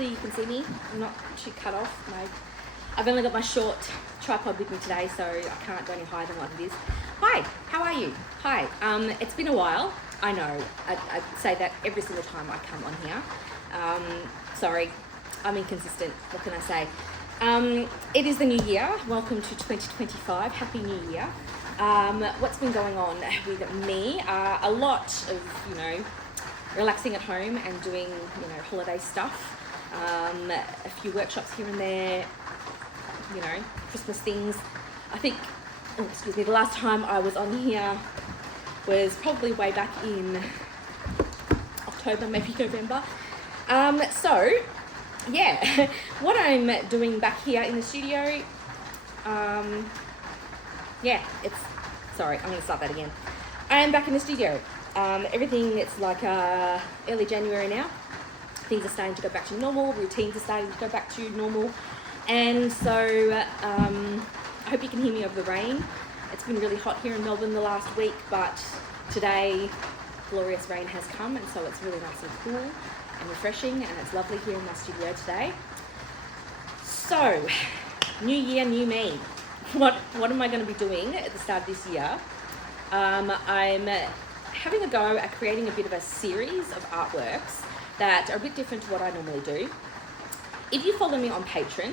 hopefully you can see me. I'm not too cut off. I've only got my short tripod with me today, so I can't go any higher than what it is. Hi, how are you? Hi, it's been a while. I know, I say that every single time I come on here. Sorry, I'm inconsistent. What can I say? It is the new year. Welcome to 2025. Happy New Year. What's been going on with me? A lot of, relaxing at home and doing, holiday stuff. A few workshops here and there, Christmas things. I think, the last time I was on here was probably way back in October, maybe November. So, yeah, what I'm doing back here in the studio, I'm going to start that again. I am back in the studio. Everything, it's like early January now. Things are starting to go back to normal. Routines are starting to go back to normal. And so I hope you can hear me over the rain. It's been really hot here in Melbourne the last week, but today glorious rain has come, and so it's really nice and cool and refreshing, and it's lovely here in my studio today. So, new year, new me. What am I going to be doing at the start of this year? I'm having a go at creating a bit of a series of artworks that are a bit different to what I normally do. If you follow me on Patreon,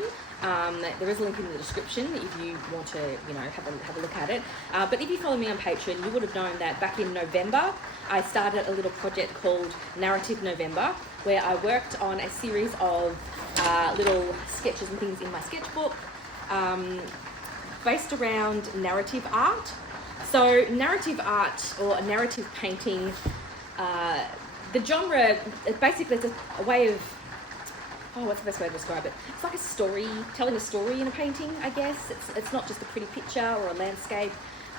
there is a link in the description if you want to, have a look at it. But if you follow me on Patreon, you would have known that back in November, I started a little project called Narrative November, where I worked on a series of little sketches and things in my sketchbook, based around narrative art. So narrative art or narrative painting, the genre, basically it's a way of, what's the best way to describe it? It's like a story, telling a story in a painting, I guess. It's not just a pretty picture or a landscape,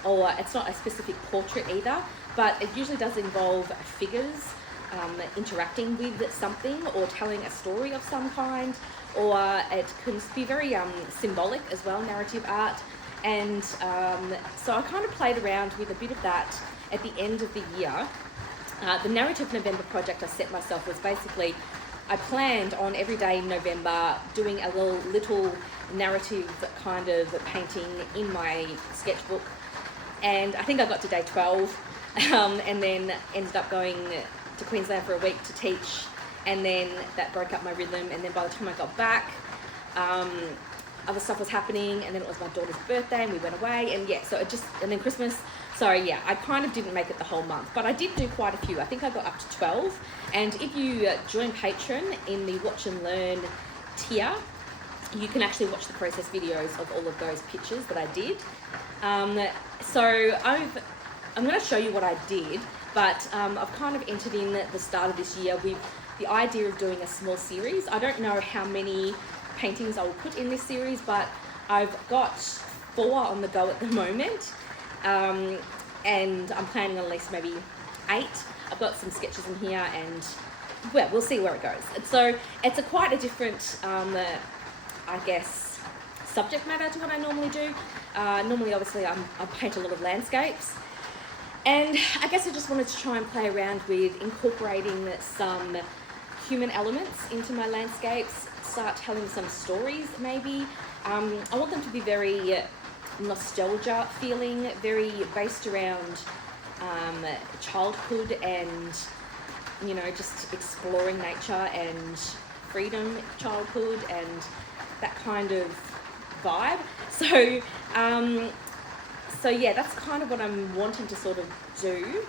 or it's not a specific portrait either, but it usually does involve figures interacting with something or telling a story of some kind, or it can be very symbolic as well, narrative art. And so I kind of played around with a bit of that at the end of the year. The Narrative November project I set myself was basically, I planned on every day in November doing a little narrative kind of painting in my sketchbook. And I think I got to day 12 and then ended up going to Queensland for a week to teach. And then that broke up my rhythm. And then by the time I got back, other stuff was happening, and then it was my daughter's birthday and we went away, and then Christmas. So yeah, I kind of didn't make it the whole month, but I did do quite a few. I think I got up to 12. And if you join Patreon in the Watch and Learn tier, you can actually watch the process videos of all of those pictures that I did. So I'm going to show you what I did, but I've kind of entered in the start of this year with the idea of doing a small series. I don't know how many paintings I will put in this series, but I've got 4 on the go at the moment, and I'm planning on at least maybe 8. I've got some sketches in here, and we'll see where it goes. And so it's quite a different, subject matter to what I normally do. Normally, obviously, I paint a lot of landscapes, and I guess I just wanted to try and play around with incorporating some human elements into my landscapes, start telling some stories maybe. I want them to be very nostalgia feeling, very based around childhood and, just exploring nature and freedom, childhood, and that kind of vibe. So yeah, that's kind of what I'm wanting to sort of do.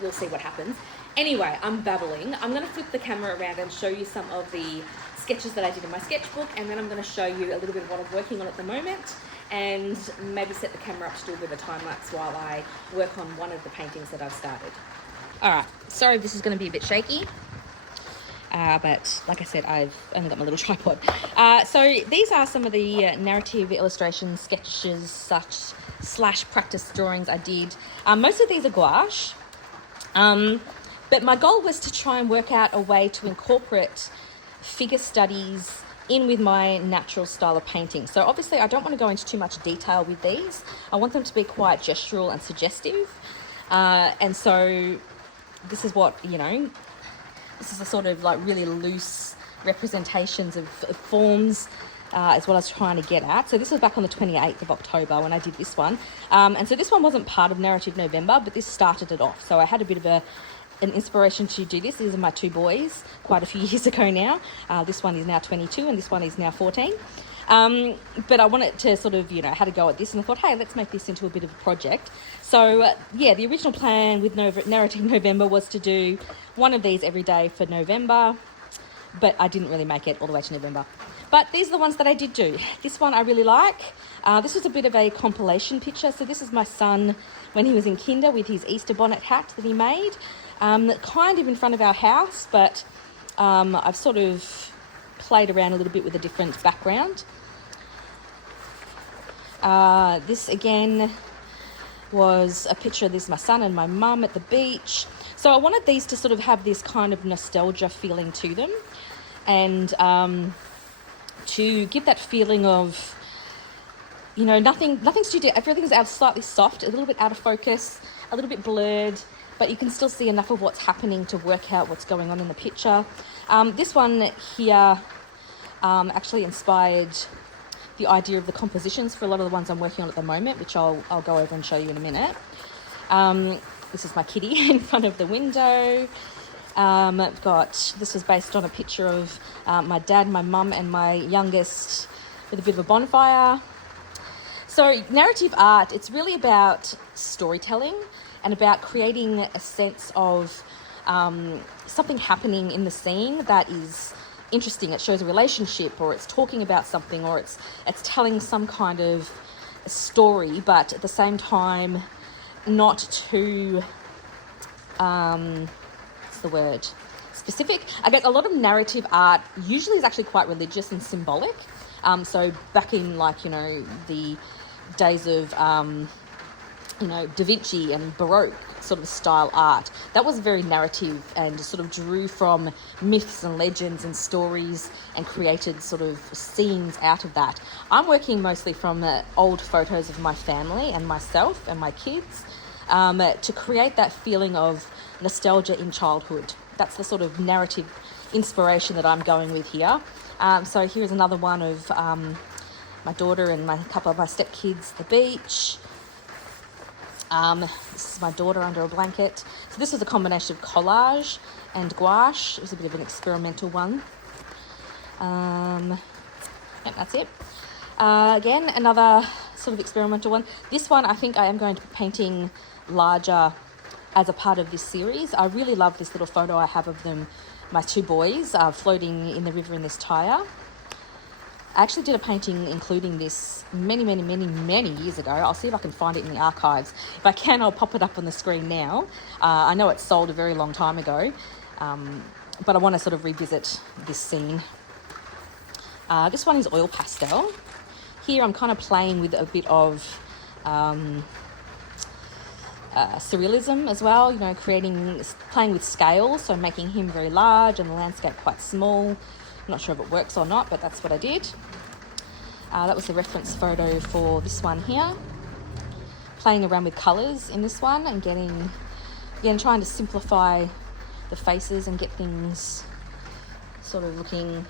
We'll see what happens. Anyway, I'm babbling. I'm going to flip the camera around and show you some of the sketches that I did in my sketchbook, and then I'm going to show you a little bit of what I'm working on at the moment, and maybe set the camera up to do a bit of a time lapse while I work on one of the paintings that I've started. Alright, sorry this is going to be a bit shaky, but like I said, I've only got my little tripod. So these are some of the narrative illustration sketches / practice drawings I did. Most of these are gouache. But my goal was to try and work out a way to incorporate figure studies in with my natural style of painting. So obviously I don't want to go into too much detail with these. I want them to be quite gestural and suggestive. And so this is what, This is a sort of like really loose representations of forms, is what I was trying to get at. So this was back on the 28th of October when I did this one. And so this one wasn't part of Narrative November, but this started it off. So I had a bit of an inspiration to do this. These are my two boys, quite a few years ago now. This one is now 22 and this one is now 14. But I wanted to sort of, had a go at this, and I thought, hey, let's make this into a bit of a project. So yeah, the original plan with Narrative November was to do one of these every day for November, but I didn't really make it all the way to November. But these are the ones that I did do. This one I really like. This was a bit of a compilation picture. So this is my son when he was in kinder with his Easter bonnet hat that he made, kind of in front of our house, but I've sort of played around a little bit with a different background. This again was a picture of this, my son and my mum at the beach. So I wanted these to sort of have this kind of nostalgia feeling to them, and to give that feeling of, nothing's too deep. Everything's slightly soft, a little bit out of focus, a little bit blurred, but you can still see enough of what's happening to work out what's going on in the picture. This one here actually inspired the idea of the compositions for a lot of the ones I'm working on at the moment, which I'll go over and show you in a minute. This is my kitty in front of the window. This was based on a picture of my dad, my mum, and my youngest with a bit of a bonfire. So narrative art, it's really about storytelling and about creating a sense of something happening in the scene that is interesting. It shows a relationship, or it's talking about something, or it's telling some kind of story, but at the same time not too specific. I guess a lot of narrative art usually is actually quite religious and symbolic. So back in the days of Da Vinci and Baroque sort of style art, that was very narrative and sort of drew from myths and legends and stories and created sort of scenes out of that. I'm working mostly from old photos of my family and myself and my kids, to create that feeling of nostalgia in childhood. That's the sort of narrative inspiration that I'm going with here. So here's another one of my daughter and a couple of my stepkids at the beach. This is my daughter under a blanket. So this was a combination of collage and gouache. It was a bit of an experimental one. That's it. Again, another sort of experimental one. This one I think I am going to be painting larger as a part of this series. I really love this little photo I have of them, my two boys, floating in the river in this tire. I actually did a painting including this many years ago. I'll see if I can find it in the archives. If I can, I'll pop it up on the screen now. I know it sold a very long time ago, but I want to sort of revisit this scene. This one is oil pastel. Here I'm kind of playing with a bit of surrealism as well, playing with scale, so making him very large and the landscape quite small. I'm not sure if it works or not, but that's what I did. That was the reference photo for this one here. Playing around with colours in this one and trying to simplify the faces and get things sort of looking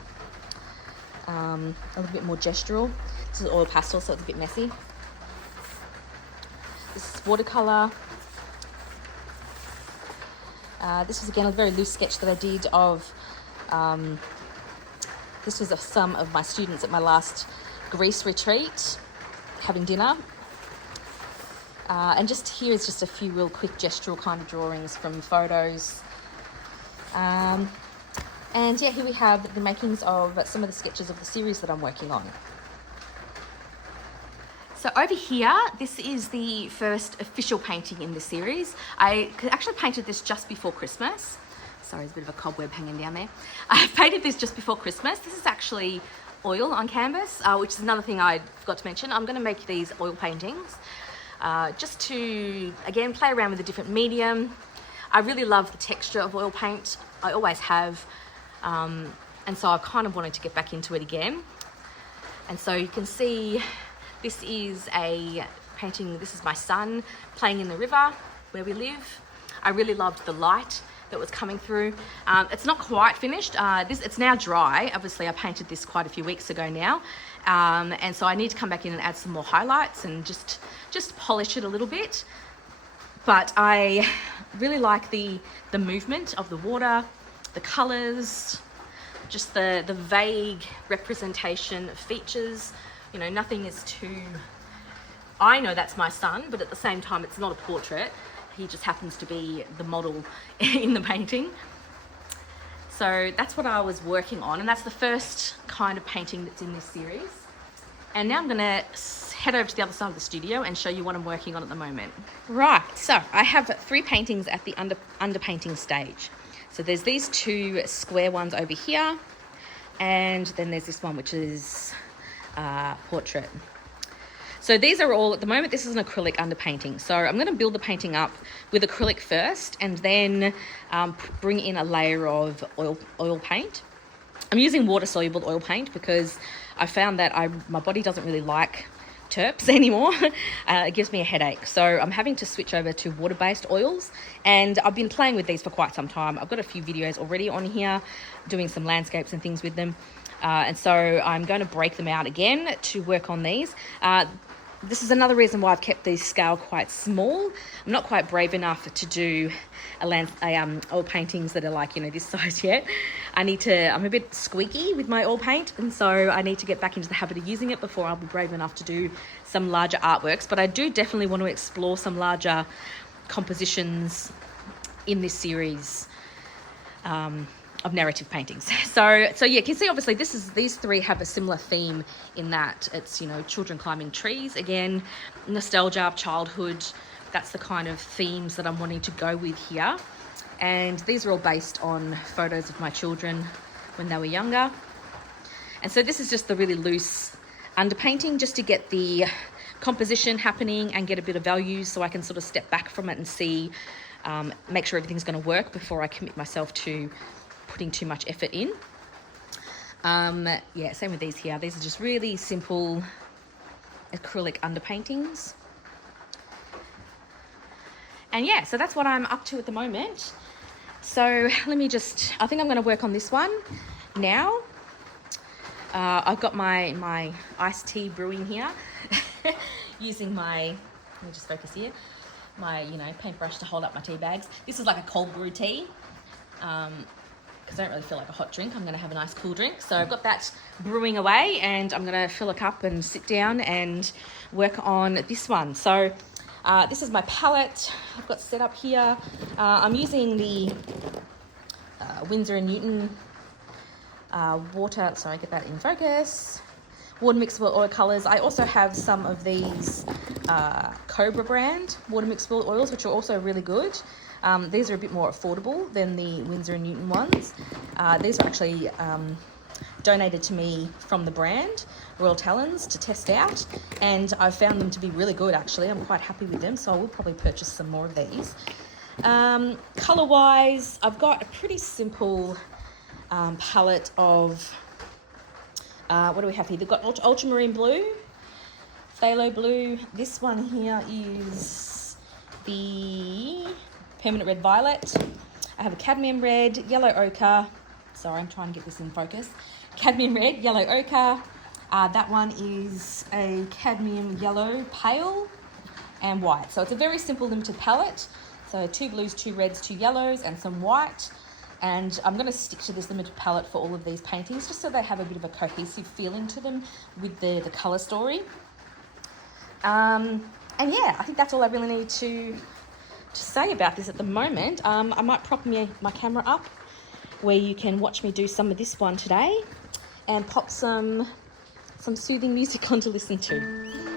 a little bit more gestural. This is oil pastel, so it's a bit messy. This is watercolour. This was again a very loose sketch that I did of, this was of some of my students at my last Greece retreat, having dinner. And just here is just a few real quick gestural kind of drawings from photos. And yeah, here we have the makings of some of the sketches of the series that I'm working on. So over here, this is the first official painting in the series. I actually painted this just before Christmas. Sorry, there's a bit of a cobweb hanging down there. I painted this just before Christmas. This is actually oil on canvas, which is another thing I forgot to mention. I'm going to make these oil paintings just to, again, play around with a different medium. I really love the texture of oil paint. I always have. And so I kind of wanted to get back into it again. And so you can see this is a painting. This is my son playing in the river where we live. I really loved the light that was coming through. It's not quite finished. It's now dry. Obviously I painted this quite a few weeks ago now. And so I need to come back in and add some more highlights and just polish it a little bit. But I really like the movement of the water, the colors, just the vague representation of features. You know, nothing is too... I know that's my son, but at the same time, it's not a portrait. He just happens to be the model in the painting. So that's what I was working on, and that's the first kind of painting that's in this series. And now I'm gonna head over to the other side of the studio and show you what I'm working on at the moment. Right, so I have 3 paintings at the underpainting stage. So there's these 2 square ones over here, and then there's this one which is portrait. So these are all, at the moment, this is an acrylic underpainting. So I'm going to build the painting up with acrylic first, and then bring in a layer of oil paint. I'm using water-soluble oil paint because I found that my body doesn't really like terps anymore. It gives me a headache. So I'm having to switch over to water-based oils, and I've been playing with these for quite some time. I've got a few videos already on here doing some landscapes and things with them. And so I'm going to break them out again to work on these. This is another reason why I've kept these scale quite small. I'm not quite brave enough to do oil paintings that are like, you know, this size yet. I'm a bit squeaky with my oil paint, and so I need to get back into the habit of using it before I'll be brave enough to do some larger artworks. But I do definitely want to explore some larger compositions in this series of narrative paintings. So yeah, you can see obviously these 3 have a similar theme in that it's, you know, children climbing trees. Again, nostalgia, childhood, that's the kind of themes that I'm wanting to go with here. And these are all based on photos of my children when they were younger. And so this is just the really loose underpainting, just to get the composition happening and get a bit of values, so I can sort of step back from it and see, make sure everything's going to work before I commit myself to putting too much effort in. Yeah, same with these here. These are just really simple acrylic underpaintings. And yeah, so that's what I'm up to at the moment. So let me I think I'm going to work on this one now. I've got my iced tea brewing here using let me just focus here, my, you know, paintbrush to hold up my tea bags. This is like a cold brew tea. Because I don't really feel like a hot drink. I'm going to have a nice cool drink. So I've got that brewing away, and I'm going to fill a cup and sit down and work on this one. So this is my palette I've got set up here. I'm using the Winsor & Newton water, sorry, get that in focus, water mixable oil colours. I also have some of these Cobra brand water mixable oils, which are also really good. These are a bit more affordable than the Winsor & Newton ones. These are actually donated to me from the brand, Royal Talons, to test out, and I've found them to be really good actually. I'm quite happy with them, so I will probably purchase some more of these. Colour-wise, I've got a pretty simple palette of, what do we have here? They've got ultramarine blue, phthalo blue. This one here is the permanent red violet. I have a cadmium red, yellow ochre. Sorry, I'm trying to get this in focus. Cadmium red, yellow ochre. That one is a cadmium yellow pale and white. So it's a very simple limited palette. So 2 blues, 2 reds, 2 yellows, and some white. And I'm going to stick to this limited palette for all of these paintings, just so they have a bit of a cohesive feeling to them with the colour story. And yeah, I think that's all I really need to say about this at the moment. I might prop my camera up where you can watch me do some of this one today, and pop some soothing music on to listen to.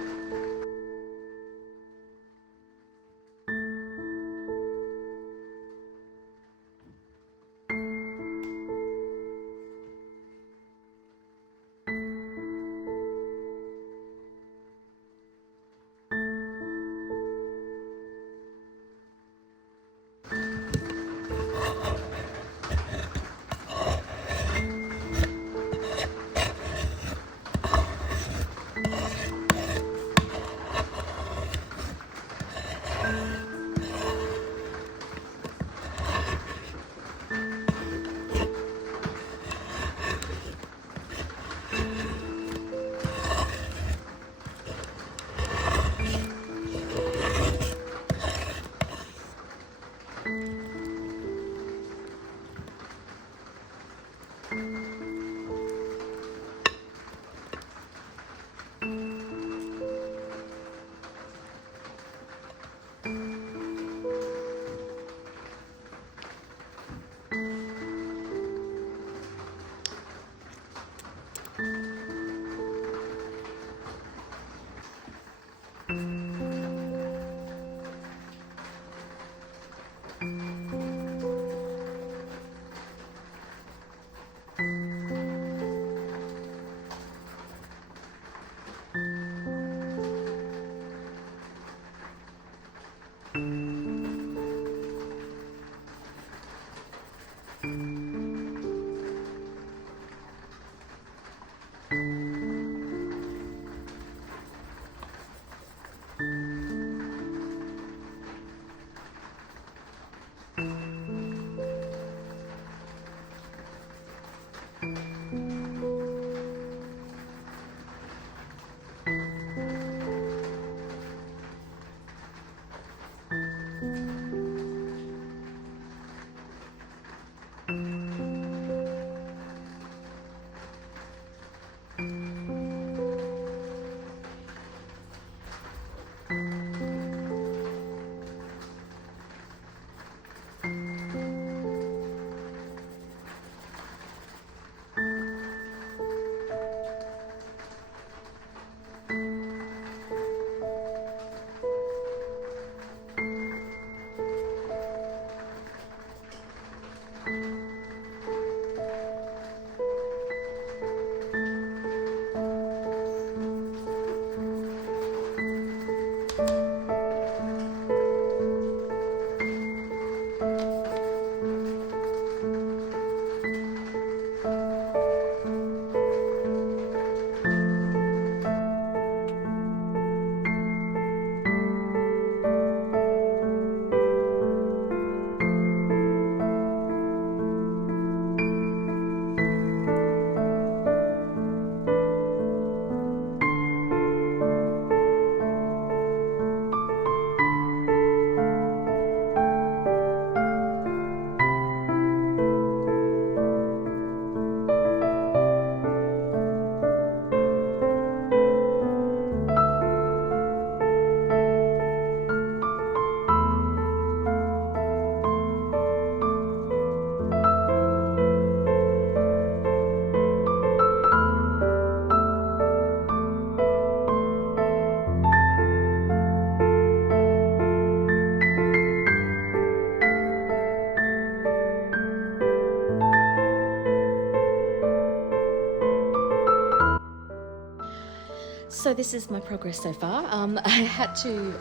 So this is my progress so far. I had to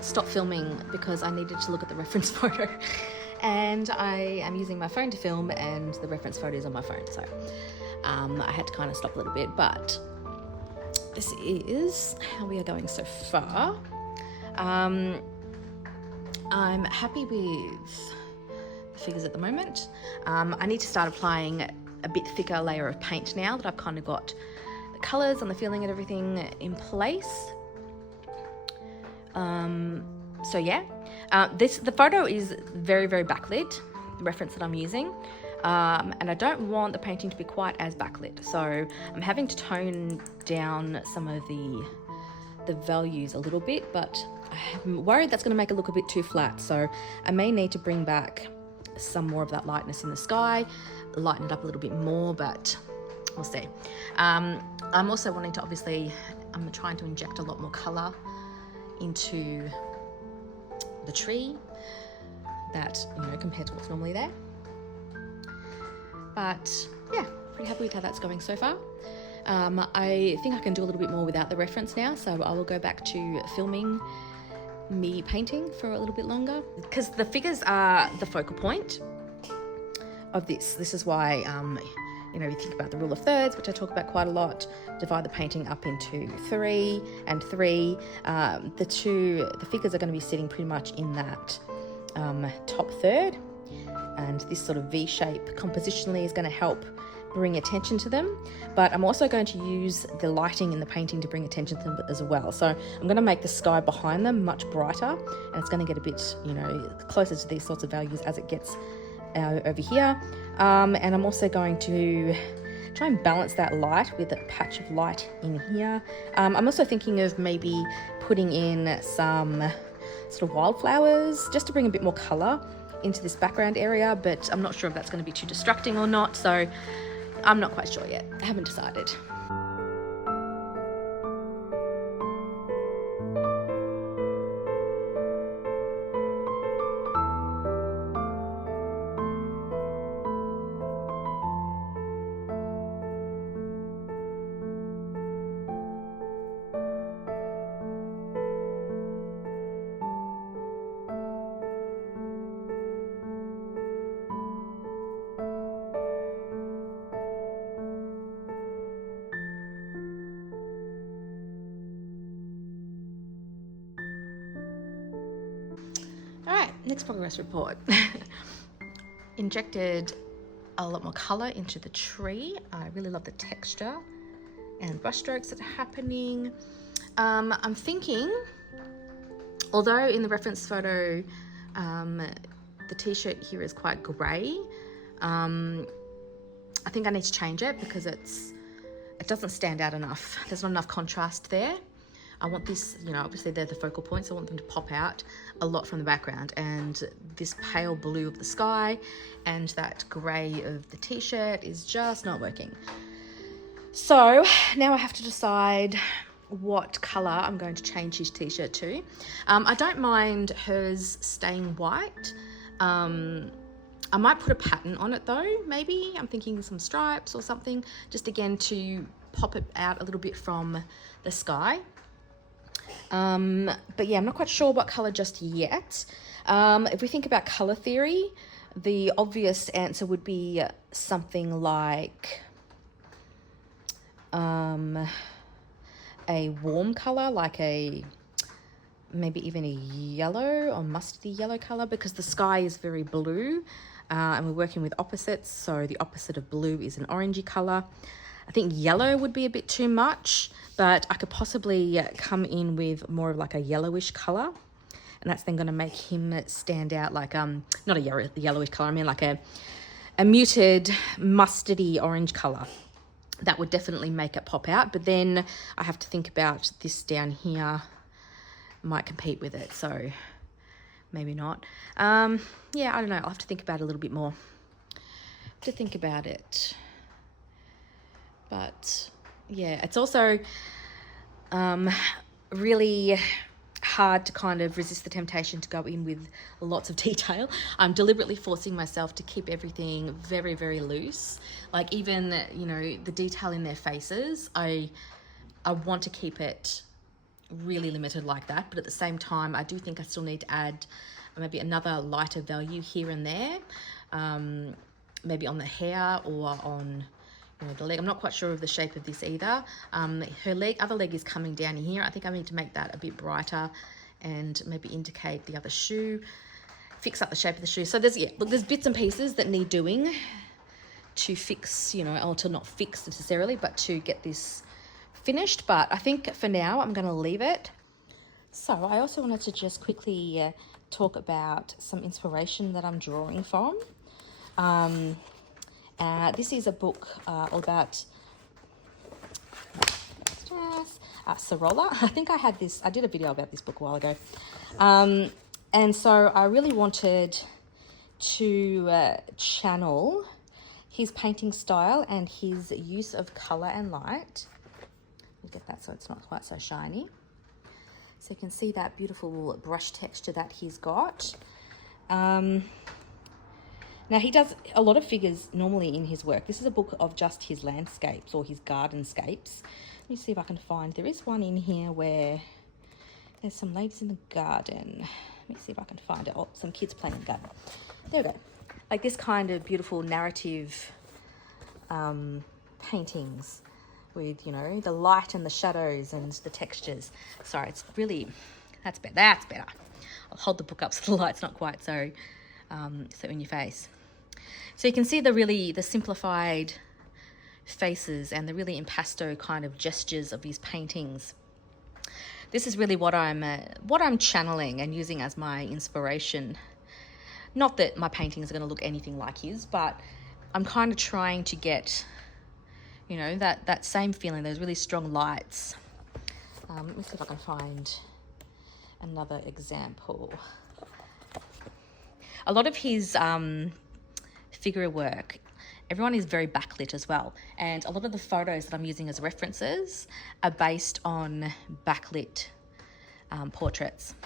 stop filming because I needed to look at the reference photo, and I am using my phone to film and the reference photo is on my phone, so I had to kind of stop a little bit, but this is how we are going so far. I'm happy with the figures at the moment. I need to start applying a bit thicker layer of paint now that I've kind of got the colours and the feeling and everything in place. So yeah, the photo is very, very backlit, the reference that I'm using, and I don't want the painting to be quite as backlit, so I'm having to tone down some of the values a little bit, but I'm worried that's going to make it look a bit too flat, so I may need to bring back some more of that lightness in the sky, lighten it up a little bit more, but we'll see. I'm also wanting to, obviously, I'm trying to inject a lot more colour into the tree that, you know, compared to what's normally there. But yeah, pretty happy with how that's going so far. I think I can do a little bit more without the reference now, so I will go back to filming me painting for a little bit longer, because the figures are the focal point of this. This is why, you know, you think about the rule of thirds, which I talk about quite a lot, divide the painting up into 3 and 3. The figures are going to be sitting pretty much in that top third, and this sort of V shape compositionally is going to help bring attention to them, but I'm also going to use the lighting in the painting to bring attention to them as well. So I'm going to make the sky behind them much brighter, and it's going to get a bit, you know, closer to these sorts of values as it gets over here. And I'm also going to try and balance that light with a patch of light in here. I'm also thinking of maybe putting in some sort of wildflowers just to bring a bit more colour into this background area, but I'm not sure if that's going to be too distracting or not, so I'm not quite sure yet. I haven't decided. next progress report. Injected a lot more color into the tree. I really love the texture and brush strokes that are happening. I'm thinking, although in the reference photo, the t-shirt here is quite grey, I think I need to change it because it doesn't stand out enough. There's not enough contrast there. I want this, you know, obviously they're the focal points. I want them to pop out a lot from the background, and this pale blue of the sky and that grey of the t-shirt is just not working. So now I have to decide what colour I'm going to change his t-shirt to. I don't mind hers staying white. I might put a pattern on it though, maybe. I'm thinking some stripes or something, just again to pop it out a little bit from the sky. But yeah, I'm not quite sure what colour just yet. If we think about colour theory, the obvious answer would be something like a warm colour, like maybe even a yellow or mustardy yellow colour, because the sky is very blue, and we're working with opposites, so the opposite of blue is an orangey colour. I think yellow would be a bit too much, but I could possibly come in with more of like a yellowish colour, and that's then going to make him stand out like, not a yellowish colour, I mean like a muted mustardy orange colour. That would definitely make it pop out, but then I have to think about this down here might compete with it, so maybe not. Yeah, I don't know, I'll have to think about it a little bit more to think about it. But yeah, it's also really hard to kind of resist the temptation to go in with lots of detail. I'm deliberately forcing myself to keep everything very, very loose. Like even, you know, the detail in their faces, I want to keep it really limited like that, but at the same time I do think I still need to add maybe another lighter value here and there, maybe on the hair or on, you know, the leg. I'm not quite sure of the shape of this either. Her other leg is coming down here. I think I need to make that a bit brighter and maybe indicate the other shoe, fix up the shape of the shoe. So there's bits and pieces that need doing to fix, you know, or to not fix necessarily, but to get this finished. But I think for now I'm going to leave it. So I also wanted to just quickly talk about some inspiration that I'm drawing from. This is a book all about Sorolla. I think I did a video about this book a while ago. And so I really wanted to channel his painting style and his use of colour and light. We'll get that so it's not quite so shiny. So you can see that beautiful brush texture that he's got. Now he does a lot of figures normally in his work. This is a book of just his landscapes or his gardenscapes. Let me see if I can find, there is one in here where there's some ladies in the garden. Let me see if I can find it. Oh, some kids playing in the garden. There we go. Like this kind of beautiful narrative paintings with, you know, the light and the shadows and the textures. Sorry, it's really, that's better. I'll hold the book up so the light's not quite so in your face. So you can see the simplified faces and the really impasto kind of gestures of these paintings. This is really what I'm channeling and using as my inspiration. Not that my paintings are going to look anything like his, but I'm kind of trying to get, you know, that same feeling, those really strong lights. Let me see if I can find another example. A lot of his figure work, everyone is very backlit as well. And a lot of the photos that I'm using as references are based on backlit portraits.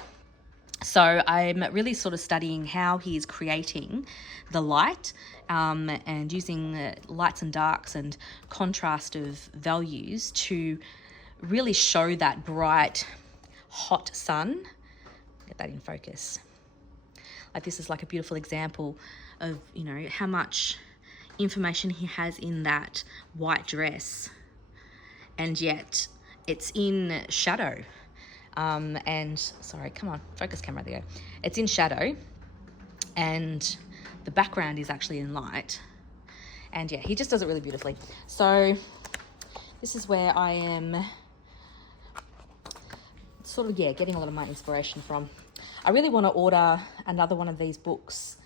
So I'm really sort of studying how he's creating the light and using lights and darks and contrast of values to really show that bright, hot sun. Get that in focus. Like this is like a beautiful example of, you know, how much information he has in that white dress, and yet it's in shadow. And sorry, come on, focus camera, there you go. It's in shadow, and the background is actually in light. And yeah, he just does it really beautifully. So this is where I am sort of, yeah, getting a lot of my inspiration from. I really want to order another one of these books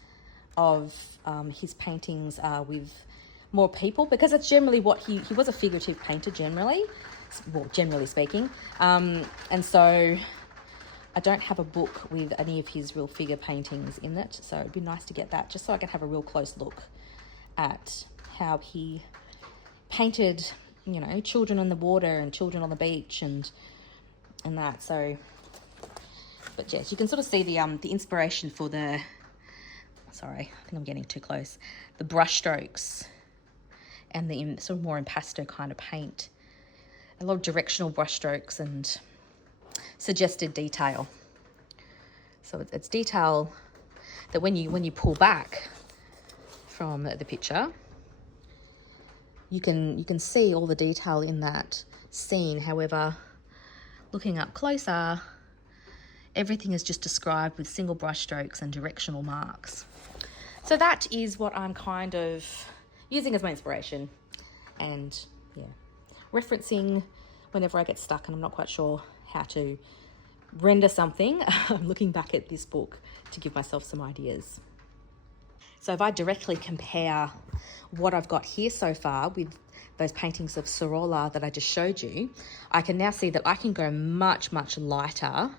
of his paintings with more people, because it's generally what he was a figurative painter generally, well, generally speaking. And so I don't have a book with any of his real figure paintings in it. So it'd be nice to get that, just so I can have a real close look at how he painted, you know, children in the water and children on the beach and that. So, but yes, you can sort of see the inspiration for the, sorry, I think I'm getting too close, the brush strokes and the sort of more impasto kind of paint. A lot of directional brush strokes and suggested detail. So it's detail that when you pull back from the picture, you can see all the detail in that scene. However, looking up closer, everything is just described with single brush strokes and directional marks. So that is what I'm kind of using as my inspiration, and yeah, referencing whenever I get stuck and I'm not quite sure how to render something. I'm looking back at this book to give myself some ideas. So if I directly compare what I've got here so far with those paintings of Sorolla that I just showed you, I can now see that I can go much, much lighter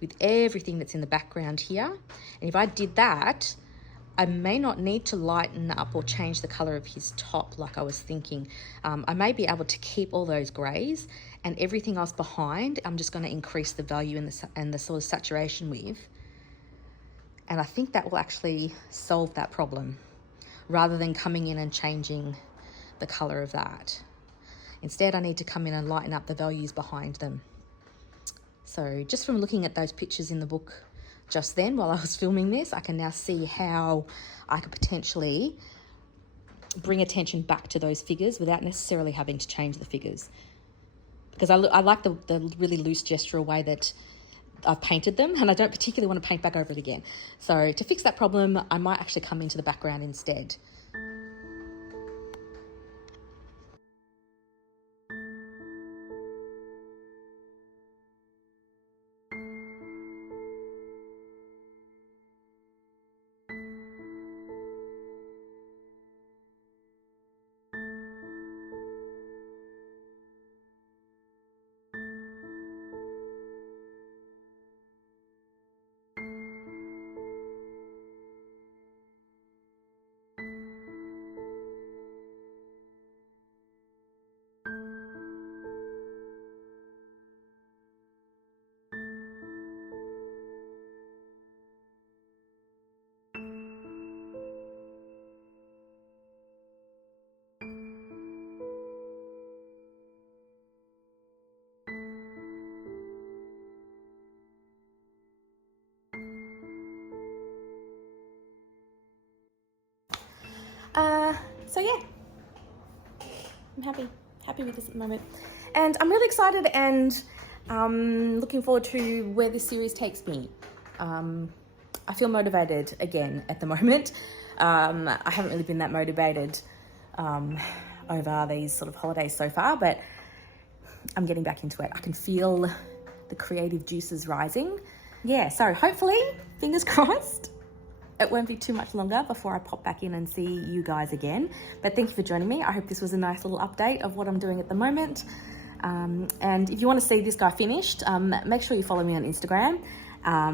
with everything that's in the background here. And if I did that, I may not need to lighten up or change the color of his top like I was thinking. I may be able to keep all those grays, and everything else behind, I'm just going to increase the value and the sort of saturation with. And I think that will actually solve that problem, rather than coming in and changing the color of that. Instead, I need to come in and lighten up the values behind them. So just from looking at those pictures in the book just then while I was filming this, I can now see how I could potentially bring attention back to those figures without necessarily having to change the figures. Because I like the really loose gestural way that I've painted them, and I don't particularly want to paint back over it again. So to fix that problem, I might actually come into the background instead. So yeah, I'm happy with this at the moment, and I'm really excited and looking forward to where this series takes me. I feel motivated again at the moment. I haven't really been that motivated over these sort of holidays so far, but I'm getting back into it. I can feel the creative juices rising. Yeah, so hopefully, fingers crossed, it won't be too much longer before I pop back in and see you guys again. But thank you for joining me. I hope this was a nice little update of what I'm doing at the moment. And if you want to see this guy finished, make sure you follow me on Instagram,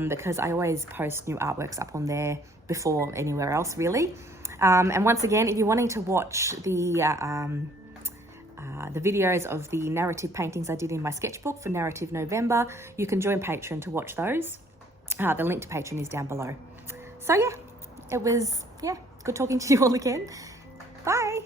because I always post new artworks up on there before anywhere else, really. And once again, if you're wanting to watch the videos of the narrative paintings I did in my sketchbook for Narrative November, you can join Patreon to watch those. The link to Patreon is down below. So yeah, it was good talking to you all again. Bye.